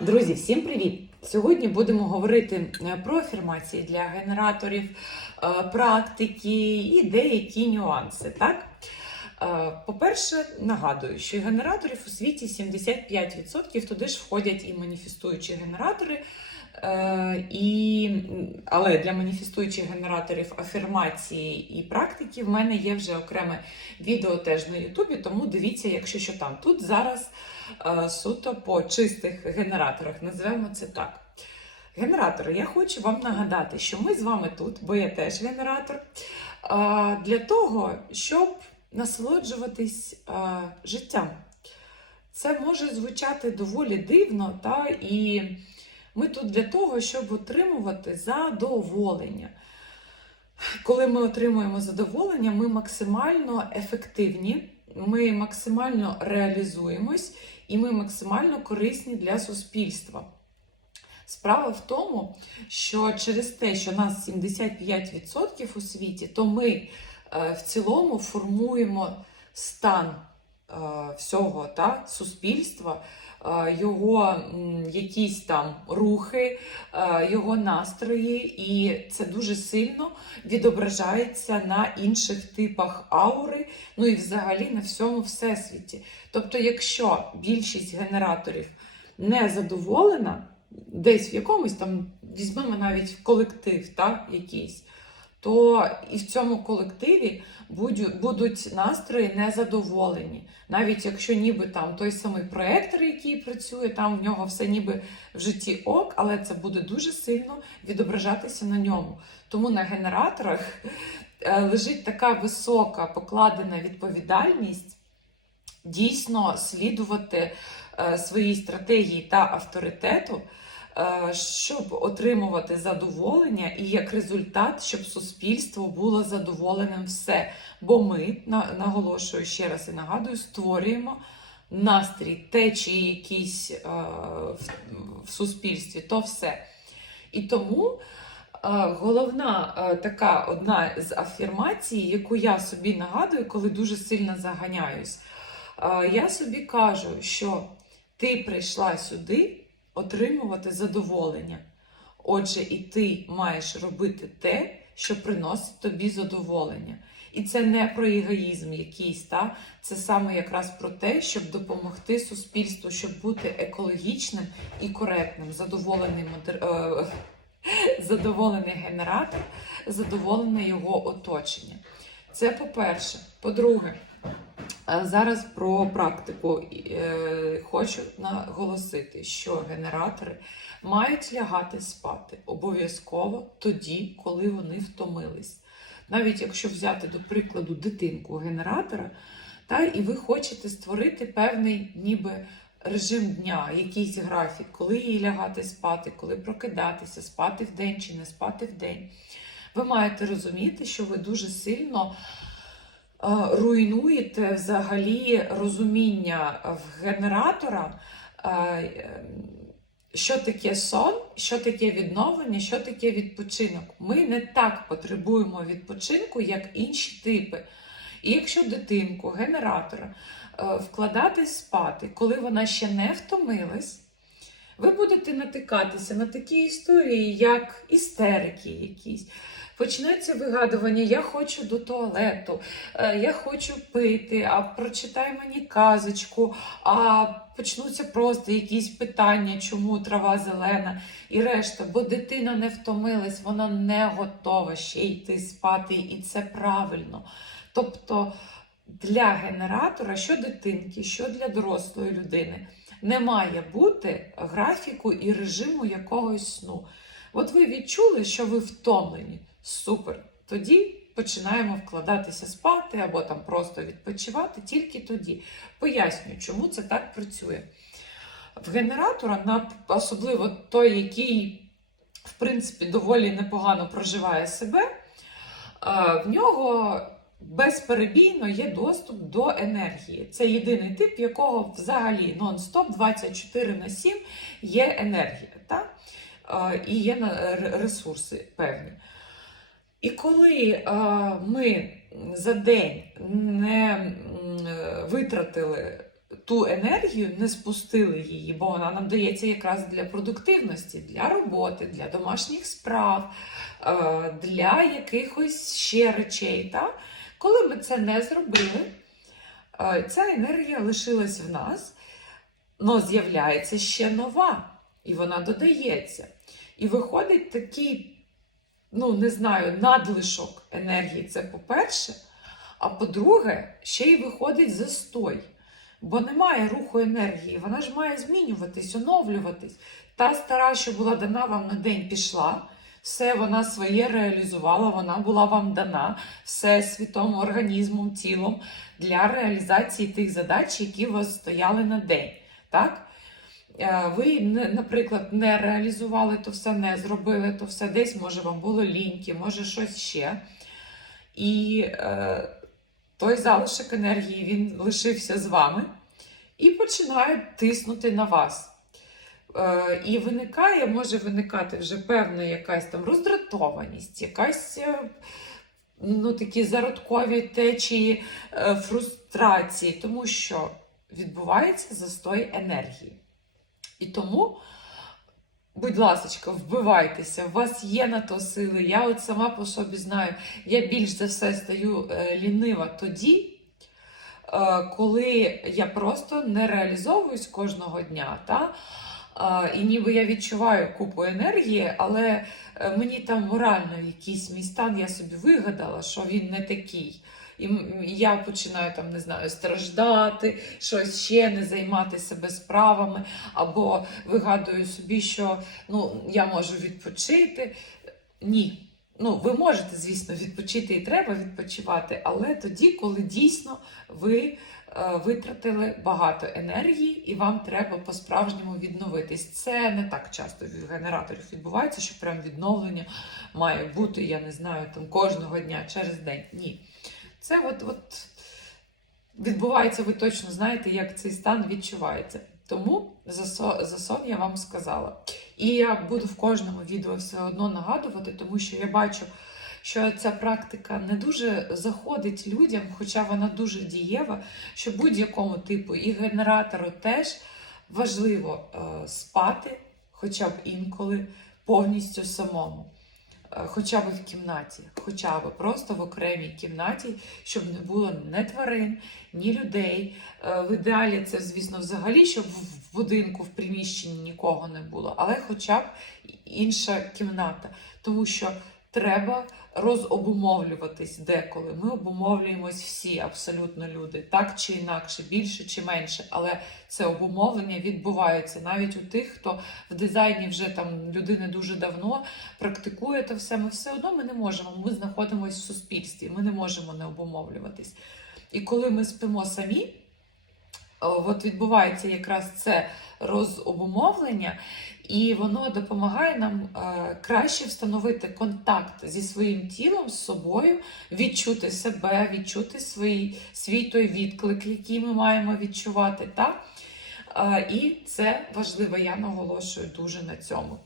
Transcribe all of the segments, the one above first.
Друзі, всім привіт! Сьогодні будемо говорити е, про афірмації для генераторів, е, практики і деякі нюанси. Так? Е, По-перше, нагадую, що генераторів у світі 75%, туди ж входять і маніфестуючі генератори. Е, І, але для маніфестуючих генераторів афірмації і практики в мене є вже окреме відео теж на Ютубі, тому дивіться, якщо що там. Тут зараз е, суто по чистих генераторах, називаємо це так. Генератори, я хочу вам нагадати, що ми з вами тут, бо я теж генератор, е, для того, щоб насолоджуватись життям. Це може звучати доволі дивно, та, і ми тут для того, щоб отримувати задоволення. Коли ми отримуємо задоволення, ми максимально ефективні, ми максимально реалізуємось і ми максимально корисні для суспільства. Справа в тому, що через те, що нас 75% у світі, то ми е, в цілому формуємо стан всього та, суспільства, е, його якісь там рухи, е, його настрої, і це дуже сильно відображається на інших типах аури, ну і взагалі на всьому всесвіті. Тобто, якщо більшість генераторів не задоволена, десь в якомусь там візьмемо навіть колектив, так, якийсь, то і в цьому колективі будуть, настрої незадоволені. Навіть якщо ніби там той самий проектор, який працює, там в нього все ніби в житті ок, але це буде дуже сильно відображатися на ньому. Тому на генераторах е, лежить така висока покладена відповідальність дійсно слідувати е, своїй стратегії та авторитету, щоб отримувати задоволення і як результат, щоб суспільство було задоволеним все. Бо ми, наголошую ще раз і нагадую, створюємо настрій, течії якісь е, в, суспільстві, то все. І тому. е, Головна е, така одна з афірмацій, яку я собі нагадую, коли дуже сильно заганяюсь, Е, я собі кажу, що ти прийшла сюди отримувати задоволення. Отже, і ти маєш робити те, що приносить тобі задоволення. І це не про егоїзм якийсь, та? це саме якраз про те, щоб допомогти суспільству, щоб бути екологічним і коректним, задоволений модер... е, задоволений генератор, задоволене його оточення. Це по-перше. По-друге, Зараз про практику Е, хочу наголосити, що генератори мають лягати спати обов'язково тоді, коли вони втомились. Навіть якщо взяти до прикладу дитинку генератора, та і ви хочете створити певний ніби режим дня, якийсь графік, коли їй лягати спати, коли прокидатися, спати вдень чи не спати вдень. Ви маєте розуміти, що ви дуже сильно руйнуєте взагалі розуміння в генератора, е, е, що таке сон, що таке відновлення, що таке відпочинок. Ми не так потребуємо відпочинку, як інші типи. І якщо дитинку, генератора е, вкладати спати, коли вона ще не втомилась, ви будете натикатися на такі історії, як істерики якісь. Почнеться вигадування, я хочу до туалету, е, я хочу пити, а прочитай мені казочку, а почнуться просто якісь питання, чому трава зелена і решта. Бо дитина не втомилась, вона не готова ще йти спати, і це правильно. Тобто для генератора, що дитинки, що для дорослої людини, не має бути графіку і режиму якогось сну. От ви відчули, що ви втомлені. Супер. Тоді починаємо вкладатися спати або там просто відпочивати тільки тоді. Пояснюю, чому це так працює. В генератора, особливо той, який, в принципі, доволі непогано проживає себе, е, в нього безперебійно є доступ до енергії. Це єдиний тип, якого взагалі нон-стоп 24 на 7 є енергія. Та? Е, І є ресурси певні. І коли ми за день не витратили ту енергію, не спустили її, бо вона нам дається якраз для продуктивності, для роботи, для домашніх справ, для якихось ще речей. Та? Коли ми це не зробили, ця енергія лишилась в нас, але з'являється ще нова, і вона додається. І виходить такий, ну не знаю, надлишок енергії. Це по-перше. А по-друге, ще й виходить застой, бо немає руху енергії, вона ж має змінюватись, оновлюватись. Та стара, що була дана вам на день, пішла, все вона своє реалізувала, вона була вам дана все світом, організмом, тілом для реалізації тих задач, які у вас стояли на день. Так? Е, Ви, наприклад, не реалізували то все, не зробили то все, десь, може, вам було ліньки, може щось ще. І е, той залишок енергії він лишився з вами і починає тиснути на вас. Е, і виникає, може виникати вже певна якась там роздратованість, якась е, ну, такі зародкові течії е, фрустрації, тому що відбувається застой енергії. І тому, будь ласка, вбивайтеся, у вас є на то сили. Я от сама по собі знаю, я більш за все стаю е, лінива тоді, е, коли я просто не реалізовуюсь кожного дня. Та? Е, І ніби я відчуваю купу енергії, але мені там морально якийсь мій стан я собі вигадала, що він не такий. І я починаю там, не знаю, страждати, щось ще не займати себе справами, або вигадую собі, що ну, я можу відпочити. Ні. Ну, ви можете, звісно, відпочити і треба відпочивати, але тоді, коли дійсно ви е, витратили багато енергії і вам треба по-справжньому відновитись. Це не так часто від генераторів відбувається, що прям відновлення має бути, я не знаю, там кожного дня через день. Ні. Це от, от відбувається, ви точно знаєте, як цей стан відчувається. Тому за, сон я вам сказала. І я буду в кожному відео все одно нагадувати, тому що я бачу, що ця практика не дуже заходить людям, хоча вона дуже дієва, що будь-якому типу і генератору теж важливо е, спати, хоча б інколи повністю самому. Е, Хоча б в кімнаті, хоча б просто в окремій кімнаті, щоб не було ні тварин, ні людей. Е, В ідеалі це, звісно, взагалі, щоб в будинку, в приміщенні нікого не було, але хоча б інша кімната. Тому що треба розобумовлюватись деколи. Ми обумовлюємось всі, абсолютно люди, так чи інакше, більше чи менше. Але це обумовлення відбувається навіть у тих, хто в дизайні вже там людини дуже давно практикує це все. Ми все одно ми не можемо. Ми знаходимося в суспільстві, ми не можемо не обумовлюватись. І коли ми спимо самі, от відбувається якраз це розобумовлення, і воно допомагає нам е, краще встановити контакт зі своїм тілом, з собою, відчути себе, відчути свій, свій той відклик, який ми маємо відчувати. Та? Е, і це важливо, я наголошую дуже на цьому.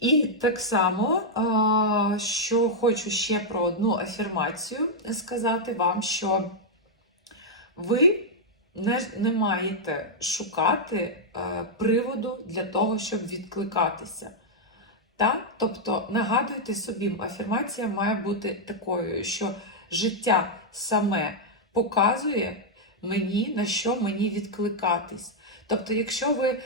І так само, е, що хочу ще про одну афірмацію сказати вам, що ви не, не маєте шукати е, приводу для того, щоб відкликатися. Та? Тобто нагадуйте собі, афірмація має бути такою, що життя саме показує мені, на що мені відкликатись. Тобто, якщо ви е,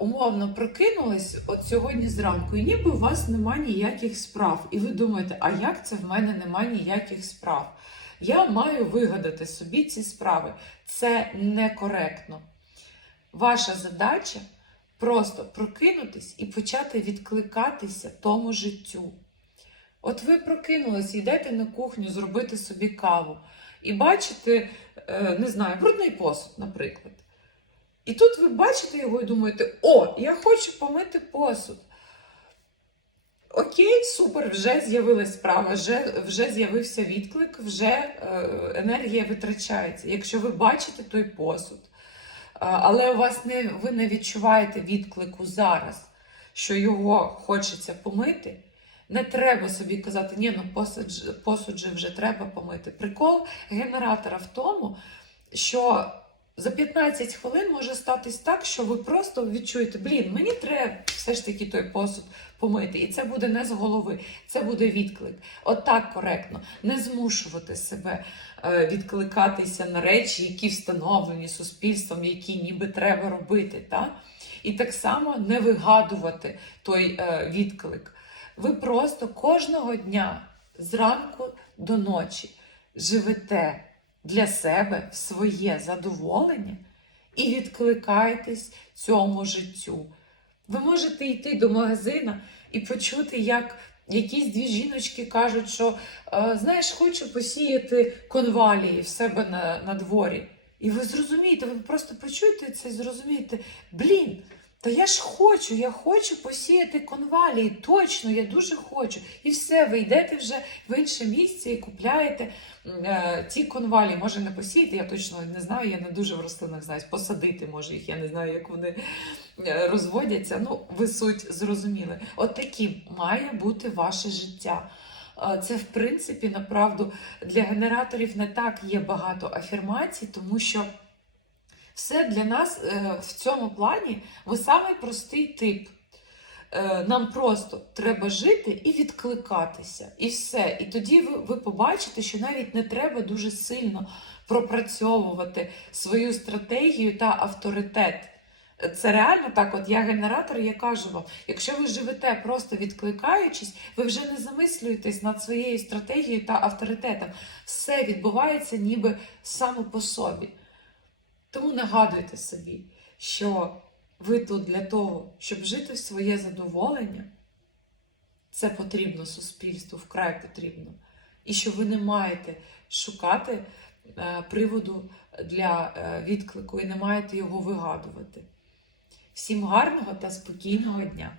умовно прокинулись от сьогодні зранку, і ніби у вас нема ніяких справ, і ви думаєте, а як це в мене нема ніяких справ? Я маю вигадати собі ці справи. Це некоректно. Ваша задача просто прокинутись і почати відкликатися тому життю. От ви прокинулись, йдете на кухню зробити собі каву і бачите, е, не знаю, брудний посуд, наприклад. І тут ви бачите його і думаєте: о, я хочу помити посуд. Окей, супер, вже з'явилась справа, вже, вже з'явився відклик, вже е, енергія витрачається. Якщо ви бачите той посуд, е, але у вас не, ви не відчуваєте відклику зараз, що його хочеться помити, не треба собі казати, ні, ну посуд, посуд же вже треба помити. Прикол генератора в тому, що за 15 хвилин може статись так, що ви просто відчуєте, блін, мені треба все ж таки той посуд помити. І це буде не з голови, це буде відклик. От так коректно, не змушувати себе е, відкликатися на речі, які встановлені суспільством, які ніби треба робити. Та? І так само не вигадувати той е, відклик. Ви просто кожного дня зранку до ночі живете для себе в своє задоволення і відкликаєтесь цьому життю. Ви можете йти до магазина і почути, як якісь дві жіночки кажуть, що е, знаєш, хочу посіяти конвалії в себе на, на дворі. І ви зрозумієте, ви просто почуєте це і зрозумієте, блін, та я ж хочу, я хочу посіяти конвалії, точно, я дуже хочу. І все, ви йдете вже в інше місце і купляєте е, ті конвалі. Може не посіяти, я точно не знаю, я не дуже в рослинах знаю, посадити може їх, я не знаю, як вони е, розводяться. Ну, ви суть зрозуміли. От таким має бути ваше життя. Е, Це, в принципі, направду для генераторів не так є багато афірмацій, тому що все для нас е, в цьому плані ви самий простий тип. Е, Нам просто треба жити і відкликатися. І все. І тоді ви, ви побачите, що навіть не треба дуже сильно пропрацьовувати свою стратегію та авторитет. Це реально так, от я генератор, я кажу вам, якщо ви живете просто відкликаючись, ви вже не замислюєтесь над своєю стратегією та авторитетом. Все відбувається ніби само по собі. Тому нагадуйте собі, що ви тут для того, щоб жити в своє задоволення, це потрібно суспільству, вкрай потрібно. І що ви не маєте шукати е, приводу для е, відклику і не маєте його вигадувати. Всім гарного та спокійного дня!